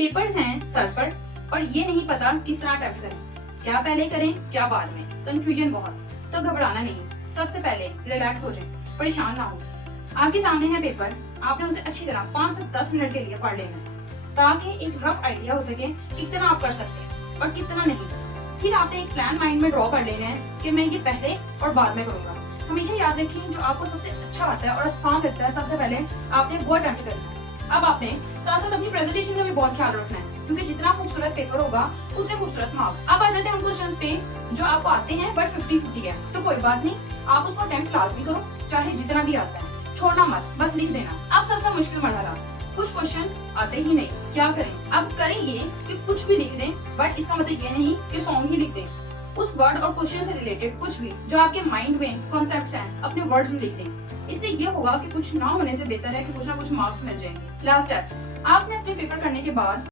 Papers हैं sir पर और ये नहीं पता किस तरह अटेम्प्ट करें, क्या पहले करें क्या बाद में, कंफ्यूजन बहुत। तो घबराना नहीं, सबसे पहले रिलैक्स हो जाए, परेशान ना हो। आपके सामने है पेपर, आपने उसे अच्छी तरह 5 से 10 मिनट के लिए पढ़ लेना है ताकि एक रफ आइडिया हो सके कितना आप कर सकते हैं और कितना नहीं। फिर आपने एक प्लान माइंड में ड्रॉ कर लेना है कि मैं ये पहले और बाद में करूंगा। हमेशा याद रखें जो आपको सबसे अच्छा आता है और आसान लगता है सबसे पहले आपने वो अटेम्प्ट करना है। अब आपने साथ साथ अपनी प्रेजेंटेशन का भी बहुत ख्याल रखना है क्योंकि जितना खूबसूरत पेपर होगा उतने खूबसूरत मार्क्स। अब आ जाते हैं उन क्वेश्चंस पे जो आपको आते हैं बट 50-50 है, तो कोई बात नहीं, आप उसको अटेम्प्ट लाजमी करो चाहे जितना भी आता है, छोड़ना मत, बस लिख देना। अब सबसे मुश्किल मरहला, कुछ क्वेश्चन आते ही नहीं, क्या करें? अब करें ये कि कुछ भी लिख दें बट इसका मतलब ये नहीं कि सॉन्ग ही लिख दें। उस वर्ड और क्वेश्चन से रिलेटेड कुछ भी जो आपके माइंड में कॉन्सेप्ट्स हैं अपने वर्ड्स में लिख दें। इससे ये होगा कि कुछ ना होने से बेहतर है कि कुछ ना कुछ मार्क्स मिल जाएंगे। लास्ट स्टेप, आपने अपने पेपर करने के बाद